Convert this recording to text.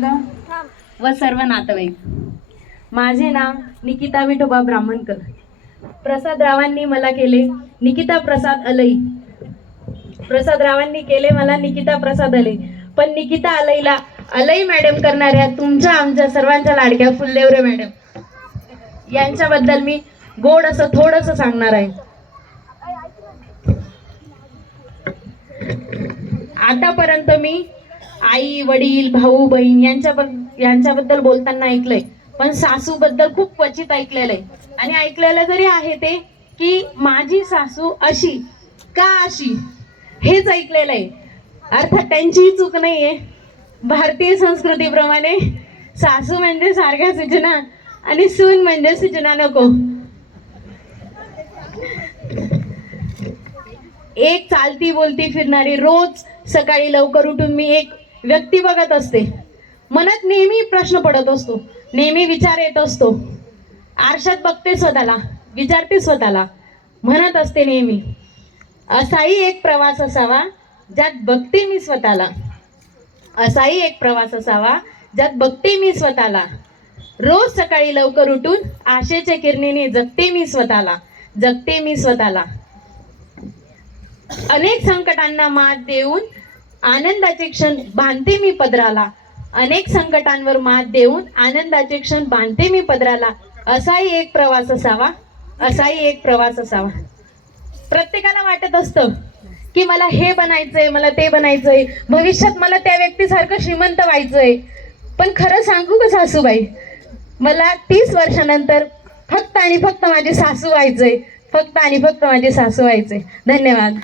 वर्ग व सर्व नातेवाईक, माझे नाव निकिता विठोबा ब्राह्मणकर. प्रसाद रावांनी मला केले निकिता प्रसाद अलई. प्रसाद रावांनी केले मला निकिता प्रसाद अलई. पण निकिता अलईला अलई मॅडम करणाऱ्या तुमच्या आमच्या सर्वांच्या लाडक्या फुलदेवरे मॅडम यांच्याबद्दल मी गोड असं थोडंसं सांगणार आहे. आतापर्यंत मी आई वडील भाऊ बहीण यांच्याबद्दल बोलताना ऐकलंय, पण सासू बद्दल खूप क्वचित ऐकलेलं आहे. आणि ऐकलेलं जरी आहे ते की माझी सासू अशी का अशी हेच ऐकलेलं आहे. अर्थात त्यांचीही चूक नाहीये. भारतीय संस्कृतीप्रमाणे सासू म्हणजे सारख्या सूचना आणि सून म्हणजे सूचना नको. एक चालती बोलती फिरणारी रोज सकाळी लवकर उठून मी एक व्यक्ती बघत असते. मनात नेहमी प्रश्न पडत असतो, नेहमी विचार येत असतो. आरशात बघते स्वतःला, विचारते स्वतःला, म्हणत असते नेहमी असाही एक प्रवास असावा ज्यात बघते मी स्वतःला. असाही एक प्रवास असावा ज्यात बघते मी स्वतःला. रोज सकाळी लवकर उठून आशेच्या किरणीने जगते मी स्वतःला, जगते मी स्वतःला. अनेक संकटांना मात देऊन आनंदाचे क्षण बांधते मी पदराला. अनेक संकटांवर मात देऊन आनंदाचे क्षण बांधते मी पदराला. असाही एक प्रवास असावा, असाही एक प्रवास असावा. प्रत्येकाला वाटत असतं की मला हे बनायचंय, मला ते बनायचंय, भविष्यात मला त्या व्यक्तीसारखं श्रीमंत व्हायचंय. पण खरं सांगू का सासूबाई, मला 30 वर्षानंतर फक्त आणि फक्त माझी सासू व्हायचंय, फक्त आणि फक्त माझी सासू व्हायचंय. धन्यवाद.